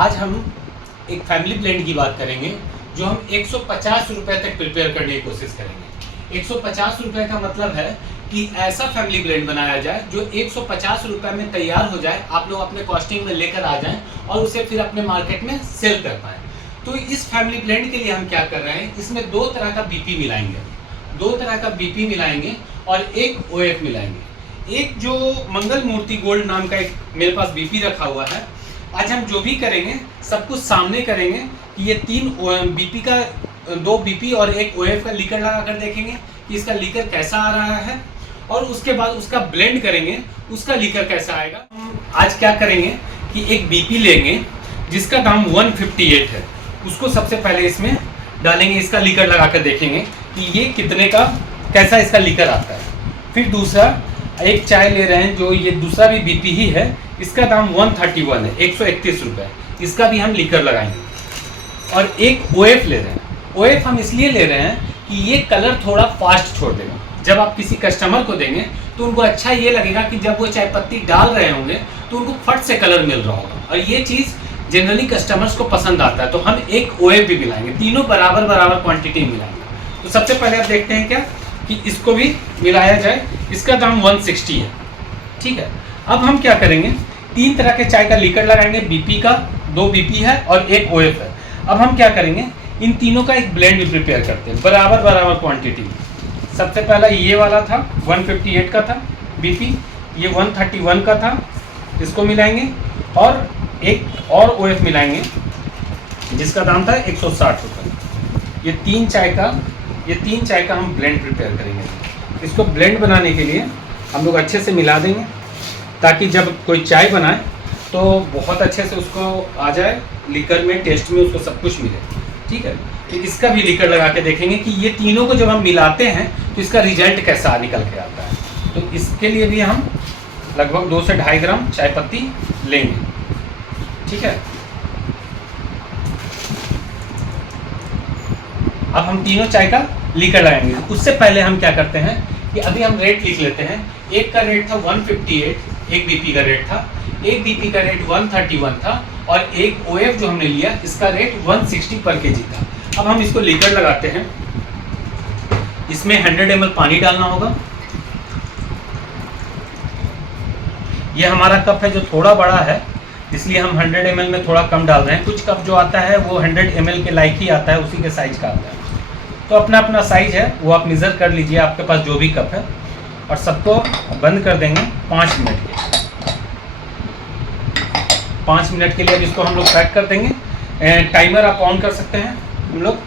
आज हम एक फैमिली ब्लेंड की बात करेंगे जो हम 150 रुपए तक प्रिपेयर करने की कोशिश करेंगे। 150 रुपए का मतलब है कि ऐसा फैमिली ब्लेंड बनाया जाए जो 150 रुपए में तैयार हो जाए, आप लोग अपने कॉस्टिंग में लेकर आ जाएं और उसे फिर अपने मार्केट में सेल कर पाएँ। तो इस फैमिली ब्लेंड के लिए हम क्या कर रहे हैं, इसमें दो तरह का बीपी मिलाएंगे और एक ओएफ मिलाएंगे। एक जो मंगल मूर्ति गोल्ड नाम का एक मेरे पास बीपी रखा हुआ है। आज हम जो भी करेंगे सब कुछ सामने करेंगे कि ये तीन बीपी का, दो बीपी और एक ओएफ का लीकर लगा कर देखेंगे कि इसका लीकर कैसा आ रहा है और उसके बाद उसका ब्लेंड करेंगे, उसका लीकर कैसा आएगा। आज क्या करेंगे कि एक बीपी लेंगे जिसका दाम 158 है, उसको सबसे पहले इसमें डालेंगे, इसका लीकर लगा कर देखेंगे कि ये कितने का, कैसा इसका लीकर आता है। फिर दूसरा एक चाय ले रहे हैं जो ये दूसरा भी बीपी ही है, इसका दाम 131 है, 131 रुपये, इसका भी हम लीकर लगाएंगे। और एक ओएफ ले रहे हैं। ओएफ हम इसलिए ले रहे हैं कि ये कलर थोड़ा फास्ट छोड़ देगा। जब आप किसी कस्टमर को देंगे तो उनको अच्छा ये लगेगा कि जब वो चाय पत्ती डाल रहे होंगे तो उनको फट से कलर मिल रहा होगा, और ये चीज़ जनरली कस्टमर्स को पसंद आता है। तो हम एक ओएफ भी मिलाएंगे, तीनों बराबर क्वांटिटी मिलाएंगे। तो सबसे पहले आप देखते हैं क्या कि इसको भी मिलाया जाए। इसका दाम 160 है, ठीक है। अब हम क्या करेंगे, तीन तरह के चाय का लीकर लगाएंगे, बीपी का, दो बीपी है और एक ओएफ है। अब हम क्या करेंगे, इन तीनों का एक ब्लेंड भी प्रिपेयर करते हैं बराबर क्वांटिटी में। सबसे पहला ये वाला था 158 का था बीपी, ये 131 का था, इसको मिलाएंगे और एक और ओएफ मिलाएंगे जिसका दाम था 160 रुपये। ये तीन चाय का हम ब्लेंड प्रिपेयर करेंगे। इसको ब्लेंड बनाने के लिए हम लोग अच्छे से मिला देंगे ताकि जब कोई चाय बनाए तो बहुत अच्छे से उसको आ जाए, लीकर में, टेस्ट में उसको सब कुछ मिले, ठीक है। तो इसका भी लीकर लगा के देखेंगे कि ये तीनों को जब हम मिलाते हैं तो इसका रिजल्ट कैसा निकल के आता है। तो इसके लिए भी हम लगभग 2 से 2.5 ग्राम चाय पत्ती लेंगे, ठीक है। अब हम तीनों चाय का लीकर लगाएंगे। उससे पहले हम क्या करते हैं कि अभी हम रेट लिख लेते हैं। एक का रेट था 158, एक बीपी का रेट था, एक बीपी का रेट 131 था और एक ओएफ जो हमने लिया इसका रेट 160 पर केजी था। अब हम इसको लीकर लगाते हैं। इसमें 100 ml पानी डालना होगा। यह हमारा कप है जो थोड़ा बड़ा है, इसलिए हम 100 ml में थोड़ा कम डाल रहे हैं। कुछ कप जो आता है वो 100 ml के लायक ही आता है, उसी के साइज का आता है। तो अपना अपना साइज है वो आप मेज़र कर लीजिए, आपके पास जो भी कप है। और सबको बंद कर देंगे 5 मिनट के लिए। 5 मिनट के लिए अब इसको हम लोग पैक कर देंगे। टाइमर आप ऑन कर सकते हैं, हम लोग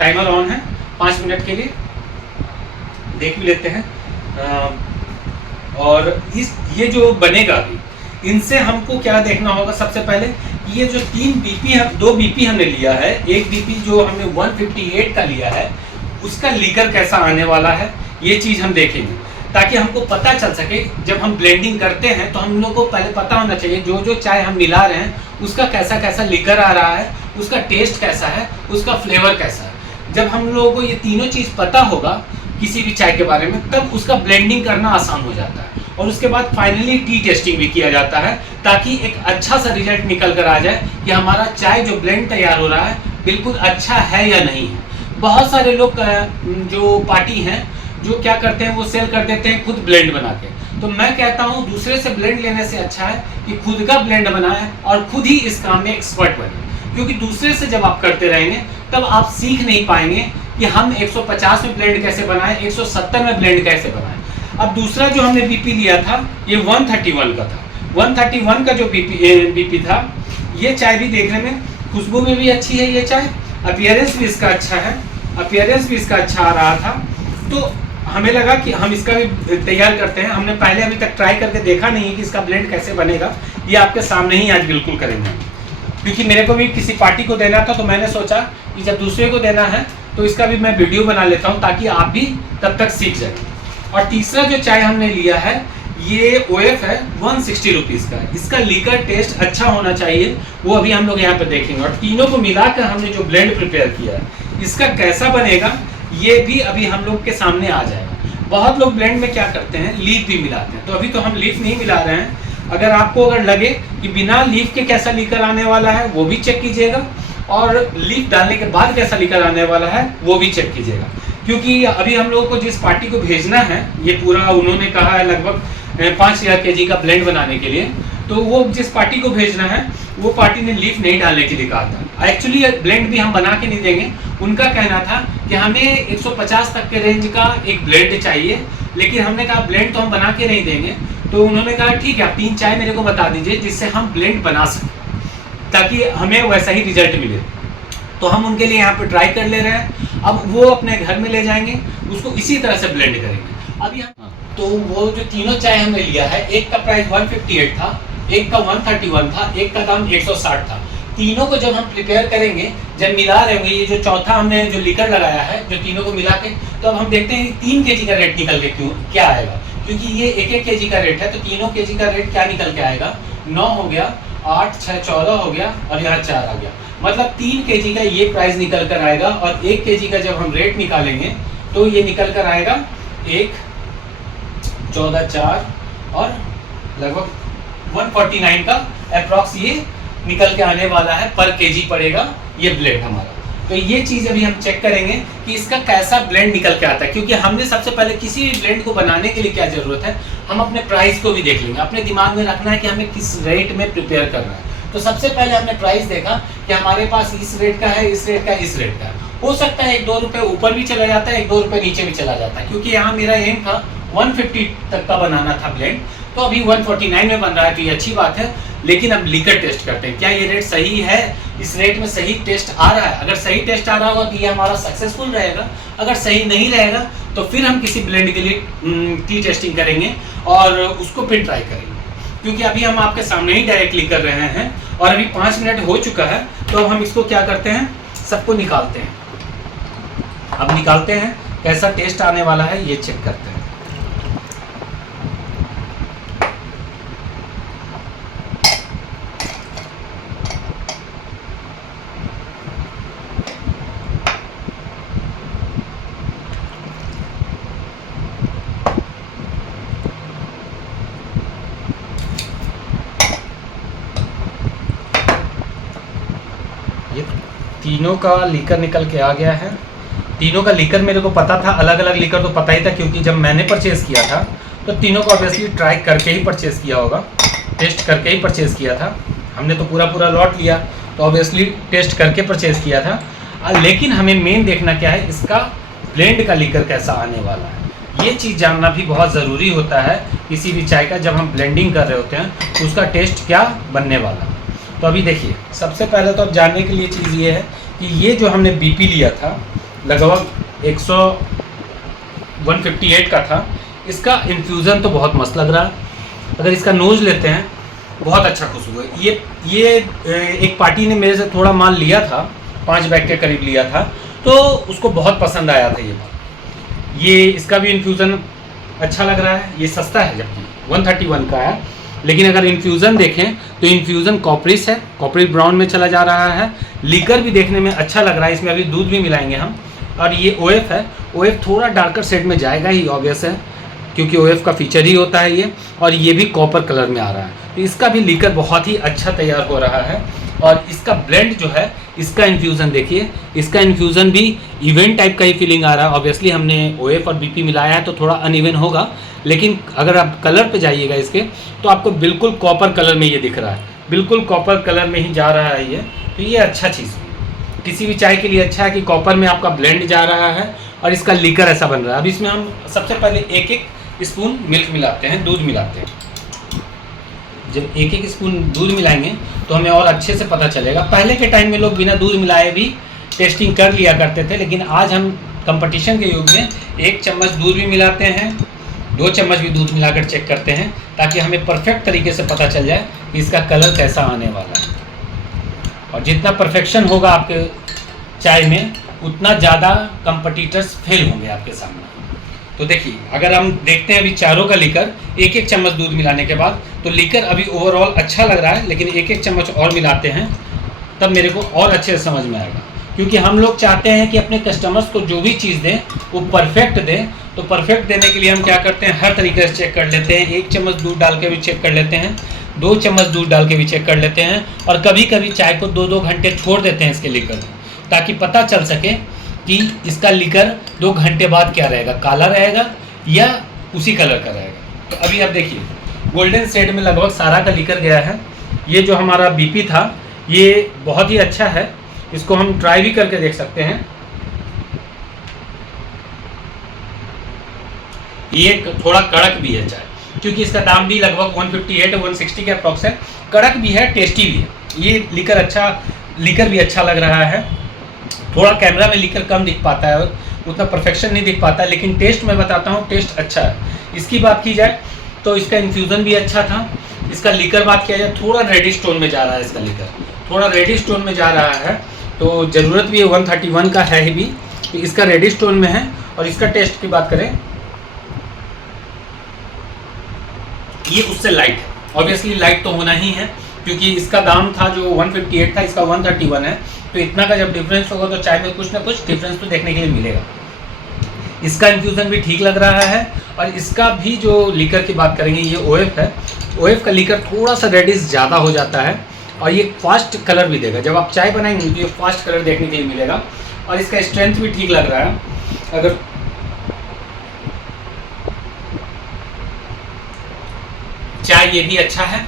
टाइमर ऑन है 5 मिनट के लिए, देख भी लेते हैं। और ये जो बनेगा अभी, इनसे हमको क्या देखना होगा, सबसे पहले ये जो दो बीपी हमने लिया है, एक बीपी जो हमने 158 का लिया है उसका लीकर कैसा आने वाला है, ये चीज़ हम देखेंगे ताकि हमको पता चल सके। जब हम ब्लेंडिंग करते हैं तो हम लोग को पहले पता होना चाहिए जो चाय हम मिला रहे हैं उसका कैसा लीकर आ रहा है, उसका टेस्ट कैसा है, उसका फ्लेवर कैसा है। जब हम लोगों को ये तीनों चीज़ पता होगा किसी भी चाय के बारे में, तब उसका ब्लेंडिंग करना आसान हो जाता है। और उसके बाद फाइनली टी टेस्टिंग भी किया जाता है ताकि एक अच्छा सा रिजल्ट निकल कर आ जाए कि हमारा चाय जो ब्लेंड तैयार हो रहा है बिल्कुल अच्छा है या नहीं है। बहुत सारे लोग जो पार्टी हैं जो क्या करते हैं, वो सेल कर देते हैं खुद ब्लेंड बना के। तो मैं कहता हूँ दूसरे से ब्लेंड लेने से अच्छा है कि खुद का ब्लेंड बनाएं और खुद ही इस काम में एक्सपर्ट बने। क्योंकि दूसरे से जब आप करते रहेंगे तब आप सीख नहीं पाएंगे कि हम 150 में ब्लेंड कैसे बनाएं, 170 में ब्लेंड कैसे बनाएं। अब दूसरा जो हमने बीपी लिया था ये 131 का था। 131 का जो बीपी था, ये चाय भी देखने में, खुशबू में भी अच्छी है ये चाय, अपीयरेंस भी इसका अच्छा आ रहा था। तो हमें लगा कि हम इसका भी तैयार करते हैं। हमने पहले अभी तक ट्राई करके देखा नहीं है कि इसका ब्लेंड कैसे बनेगा। ये आपके सामने ही आज बिल्कुल करेंगे, क्योंकि मेरे को भी किसी पार्टी को देना था तो मैंने सोचा कि जब दूसरे को देना है तो इसका भी मैं वीडियो बना लेता हूँ ताकि आप भी तब तक सीख जाए। और तीसरा जो चाय हमने लिया है ये ओएफ है 160 रुपीज़ का। इसका लीकर टेस्ट अच्छा होना चाहिए, वो अभी हम लोग यहाँ पे देखेंगे। और तीनों को मिलाकर हमने जो ब्लेंड प्रिपेयर किया है इसका कैसा बनेगा ये भी अभी हम लोग के सामने आ जाएगा। बहुत लोग ब्लेंड में क्या करते हैं, लीफ भी मिलाते हैं। तो अभी तो हम लीफ नहीं मिला रहे हैं, अगर आपको अगर लगे कि बिना लीफ के कैसा लीकर आने वाला है वो भी चेक कीजिएगा, और लीफ डालने के बाद कैसा लीकर आने वाला है वो भी चेक कीजिएगा। क्योंकि अभी हम लोगों को जिस पार्टी को भेजना है, ये पूरा उन्होंने कहा है लगभग 5000 kg का ब्लेंड बनाने के लिए, तो वो जिस पार्टी को भेजना है वो पार्टी ने लीफ नहीं डालने के लिए कहा था। एक्चुअली ब्लेंड भी हम बना के नहीं देंगे, उनका कहना था कि हमें 150 तक के रेंज का एक ब्लेंड चाहिए, लेकिन हमने कहा ब्लेंड तो हम बना के नहीं देंगे। तो उन्होंने कहा ठीक है, आप 3 चाय मेरे को बता दीजिए जिससे हम ब्लेंड बना सकें, ताकि हमें वैसा ही रिजल्ट मिले। तो हम उनके लिए यहाँ पे ट्राई कर ले रहे हैं। अब वो अपने घर में ले जाएंगे, उसको इसी तरह से ब्लेंड करेंगे। अभी हम तो वो जो तीनों चाय हमने लिया है, एक का प्राइस 158 था, एक का 131 था, एक का दाम 160 था। तीनों को जब हम प्रिपेयर करेंगे, जब मिला रहे होंगे, ये जो चौथा हमने जो लीकर लगाया है जो तीनों को मिला के, तो अब हम देखते हैं 3 kg का रेट निकल के क्या आएगा। क्योंकि ये 1-1 kg का रेट है, तो तीनों kg का रेट क्या निकल के आएगा, 9 हो गया, 8, 6, 14 हो गया, और यहाँ 4 आ गया। मतलब 3 kg का ये प्राइस निकल कर आएगा, और 1 kg का जब हम रेट निकालेंगे तो ये निकल कर आएगा 1, 14, 4 और लगभग 149 का अप्रॉक्स ये निकल के आने वाला है, पर केजी पड़ेगा ये ब्लेंड हमारा। तो ये चीज़ अभी हम चेक करेंगे कि इसका कैसा ब्लेंड निकल के आता है। क्योंकि हमने सबसे पहले किसी भी ब्लेंड को बनाने के लिए क्या ज़रूरत है, हम अपने प्राइस को भी देख लेंगे। अपने दिमाग में रखना है कि हमें किस रेट में प्रिपेयर करना है। तो सबसे पहले हमने प्राइस देखा कि हमारे पास इस रेट का है, इस रेट का, इस रेट का है। हो सकता है 1-2 रुपये ऊपर भी चला जाता है, 1-2 रुपये नीचे भी चला जाता है। क्योंकि यहाँ मेरा एम था 150 तक का बनाना था ब्लेंड, तो अभी 149 में बन रहा है, तो ये अच्छी बात है। लेकिन अब लीकर टेस्ट करते हैं, क्या ये रेट सही है, इस रेट में सही टेस्ट आ रहा है। अगर सही टेस्ट आ रहा होगा तो ये हमारा सक्सेसफुल रहेगा, अगर सही नहीं रहेगा तो फिर हम किसी ब्लेंड के लिए टी टेस्टिंग करेंगे और उसको फिर ट्राई करेंगे। क्योंकि अभी हम आपके सामने ही डायरेक्टली कर रहे हैं, और अभी 5 मिनट हो चुका है, तो अब हम इसको क्या करते हैं, सबको निकालते हैं। अब निकालते हैं, कैसा टेस्ट आने वाला है ये चेक करते हैं। ये तीनों का लीकर निकल के आ गया है। तीनों का लीकर मेरे को पता था, अलग अलग लीकर तो पता ही था, क्योंकि जब मैंने परचेज़ किया था तो तीनों को ऑब्वियसली ट्राई करके ही परचेज़ किया होगा, टेस्ट करके ही परचेज़ किया था। हमने तो पूरा लॉट लिया, तो ऑब्वियसली टेस्ट करके परचेज़ किया था। लेकिन हमें मेन देखना क्या है, इसका ब्लेंड का लीकर कैसा आने वाला है। ये चीज़ जानना भी बहुत ज़रूरी होता है किसी भी चाय का, जब हम ब्लेंडिंग कर रहे होते हैं तो उसका टेस्ट क्या बनने वाला है। तो अभी देखिए, सबसे पहले तो अब जानने के लिए चीज़ ये है कि ये जो हमने बीपी लिया था लगभग 158 का था, इसका इन्फ्यूज़न तो बहुत मस्त लग रहा है। अगर इसका नोज लेते हैं, बहुत अच्छा खुशबू है। ये एक पार्टी ने मेरे से थोड़ा माल लिया था, 5 बैग के करीब लिया था, तो उसको बहुत पसंद आया था ये इसका भी इन्फ्यूज़न अच्छा लग रहा है। ये सस्ता है, जबकि 131 का है, लेकिन अगर इन्फ्यूज़न देखें तो इन्फ्यूज़न कॉपरिस है, कॉपरिस ब्राउन में चला जा रहा है। लीकर भी देखने में अच्छा लग रहा है, इसमें अभी दूध भी मिलाएंगे हम। और ये ओएफ है, ओएफ थोड़ा डार्कर शेड में जाएगा ही, ऑब्वियस है, क्योंकि ओएफ का फीचर ही होता है ये। और ये भी कॉपर कलर में आ रहा है, तो इसका भी लीकर बहुत ही अच्छा तैयार हो रहा है। और इसका ब्लेंड जो है, इसका इन्फ्यूज़न देखिए, इसका इन्फ्यूज़न भी इवन टाइप का ही फीलिंग आ रहा है। ऑब्वियसली हमने ओएफ और बीपी मिलाया है तो थोड़ा अनइवन होगा, लेकिन अगर आप कलर पे जाइएगा इसके, तो आपको बिल्कुल कॉपर कलर में ये दिख रहा है, बिल्कुल कॉपर कलर में ही जा रहा है ये। तो ये अच्छा चीज़ किसी भी चाय के लिए अच्छा है कि कॉपर में आपका ब्लेंड जा रहा है और इसका लीकर ऐसा बन रहा है। अब इसमें हम सबसे पहले 1-1 स्पून मिल्क मिलाते हैं, दूध मिलाते हैं। जब 1-1 स्पून दूध मिलाएंगे तो हमें और अच्छे से पता चलेगा। पहले के टाइम में लोग बिना दूध मिलाए भी टेस्टिंग कर लिया करते थे, लेकिन आज हम कंपटीशन के युग में 1 चम्मच दूध भी मिलाते हैं, 2 चम्मच भी दूध मिलाकर चेक करते हैं, ताकि हमें परफेक्ट तरीके से पता चल जाए कि इसका कलर कैसा आने वाला है। और जितना परफेक्शन होगा आपके चाय में, उतना ज़्यादा कंपटीटर्स फेल होंगे आपके सामने। तो देखिए, अगर हम देखते हैं अभी चारों का लीकर, 1-1 चम्मच दूध मिलाने के बाद, तो लीकर अभी ओवरऑल अच्छा लग रहा है, लेकिन 1-1 चम्मच और मिलाते हैं तब मेरे को और अच्छे से समझ में आएगा। क्योंकि हम लोग चाहते हैं कि अपने कस्टमर्स को जो भी चीज़ दें वो परफेक्ट दें। तो परफेक्ट देने के लिए हम क्या करते हैं, हर तरीके से चेक कर लेते हैं। 1 चम्मच दूध डाल के भी चेक कर लेते हैं, 2 चम्मच दूध डाल के भी चेक कर लेते हैं, और कभी कभी चाय को 2-2 घंटे छोड़ देते हैं इसके लीकर में, ताकि पता चल सके कि इसका लीकर 2 घंटे बाद क्या रहेगा, काला रहेगा या उसी कलर का रहेगा। तो अभी आप देखिए गोल्डन शेड में लगभग सारा का लीकर गया है। ये जो हमारा बीपी था ये बहुत ही अच्छा है, इसको हम ट्राई भी करके देख सकते हैं। ये थोड़ा कड़क भी है चाय, क्योंकि इसका दाम भी लगभग 158-160 के अप्रॉक्स है। कड़क भी है, टेस्टी भी है। ये लीकर भी अच्छा लग रहा है। थोड़ा कैमरा में लीकर कम दिख पाता है, उतना परफेक्शन नहीं दिख पाता, लेकिन टेस्ट मैं बताता हूँ, टेस्ट अच्छा है। इसकी बात की जाए तो इसका इन्फ्यूज़न भी अच्छा था। इसका लीकर बात किया जाए थोड़ा रेडिश टोन में जा रहा है, इसका लीकर थोड़ा रेडिश टोन में जा रहा है, तो ज़रूरत भी 131 का है ही भी, तो इसका रेडिश टोन में है। और इसका टेस्ट की बात करें, ये उससे लाइट है, ऑब्वियसली लाइट तो होना ही है, क्योंकि इसका दाम था जो 158 था, इसका 131 है, तो इतना का जब डिफरेंस होगा तो चाय में कुछ ना कुछ डिफरेंस तो देखने के लिए मिलेगा। इसका इन्फ्यूज़न भी ठीक लग रहा है, और इसका भी जो लीकर की बात करेंगे, ये OF है। OF का लीकर थोड़ा सा रेडिश ज़्यादा हो जाता है, और ये फास्ट कलर भी देगा। जब आप चाय बनाएंगे तो ये फास्ट कलर देखने के लिए मिलेगा, और इसका स्ट्रेंथ भी ठीक लग रहा है। अगर चाय ये भी अच्छा है,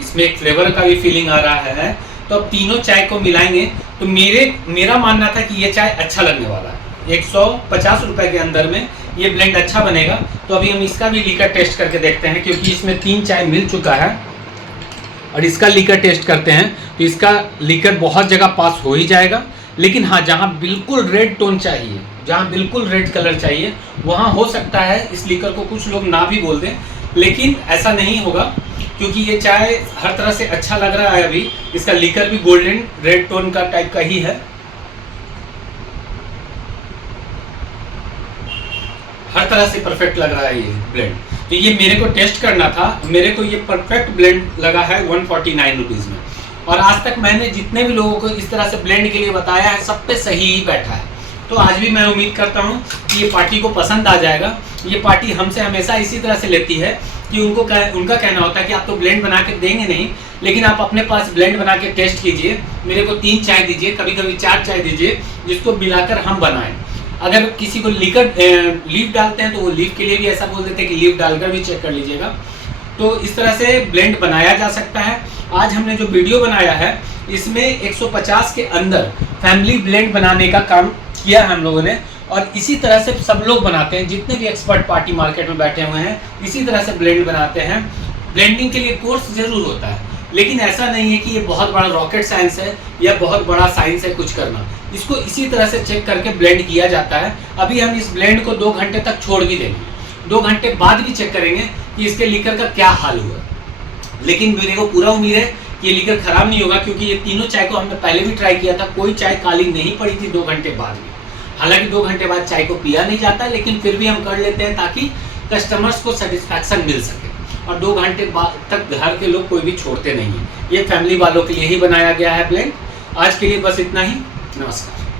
इसमें एक फ्लेवर का भी फीलिंग आ रहा है। तो अब तीनों चाय को मिलाएंगे तो मेरा मानना था कि ये चाय अच्छा लगने वाला है। 150 रुपए के अंदर में ये ब्लेंड अच्छा बनेगा। तो अभी हम इसका भी लीकर टेस्ट करके देखते हैं, क्योंकि इसमें 3 चाय मिल चुका है, और इसका लीकर टेस्ट करते हैं। तो इसका लीकर बहुत जगह पास हो ही जाएगा, लेकिन हाँ, जहाँ बिल्कुल रेड टोन चाहिए, जहाँ बिल्कुल रेड कलर चाहिए, वहाँ हो सकता है इस लीकर को कुछ लोग ना भी बोल दें, लेकिन ऐसा नहीं होगा, क्योंकि ये चाय हर तरह से अच्छा लग रहा है। अभी इसका लीकर भी गोल्डन रेड टोन का टाइप का ही है, हर तरह से परफेक्ट लग रहा है ये ब्लेंड। तो ये मेरे को टेस्ट करना था, मेरे को ये परफेक्ट ब्लेंड लगा है 149 रुपीज़ में। और आज तक मैंने जितने भी लोगों को इस तरह से ब्लेंड के लिए बताया है, सब पे सही ही बैठा है। तो आज भी मैं उम्मीद करता हूँ कि ये पार्टी को पसंद आ जाएगा। ये पार्टी हमसे हमेशा इसी तरह से लेती है कि उनका कहना होता है कि आप तो ब्लेंड बना के देंगे नहीं, लेकिन आप अपने पास ब्लेंड बना के टेस्ट कीजिए, मेरे को 3 चाय दीजिए, कभी कभी 4 चाय दीजिए, जिसको मिलाकर हम बनाएं। अगर किसी को लीफ डालते हैं तो वो लीफ के लिए भी ऐसा बोल देते हैं कि लीफ डालकर भी चेक कर लीजिएगा। तो इस तरह से ब्लेंड बनाया जा सकता है। आज हमने जो वीडियो बनाया है इसमें 150 के अंदर फैमिली ब्लेंड बनाने का काम किया है हम लोगों ने, और इसी तरह से सब लोग बनाते हैं, जितने भी एक्सपर्ट पार्टी मार्केट में बैठे हुए हैं इसी तरह से ब्लेंड बनाते हैं। ब्लेंडिंग के लिए कोर्स जरूर होता है, लेकिन ऐसा नहीं है कि ये बहुत बड़ा रॉकेट साइंस है या बहुत बड़ा साइंस है कुछ करना। इसको इसी तरह से चेक करके ब्लेंड किया जाता है। अभी हम इस ब्लेंड को 2 घंटे तक छोड़ भी देंगे, 2 घंटे बाद भी चेक करेंगे कि इसके लीकर का क्या हाल हुआ। लेकिन मेरे को पूरा उम्मीद है कि ये लीकर खराब नहीं होगा, क्योंकि ये तीनों चाय को हमने पहले भी ट्राई किया था, कोई चाय काली नहीं पड़ी थी 2 घंटे बाद भी। हालांकि 2 घंटे बाद चाय को पिया नहीं जाता, लेकिन फिर भी हम कर लेते हैं ताकि कस्टमर्स को सेटिस्फैक्शन मिल सके। और 2 घंटे बाद तक घर के लोग कोई भी छोड़ते नहीं है। ये फैमिली वालों के लिए ही बनाया गया है ब्लेंड। आज के लिए बस इतना ही। नमस्कार।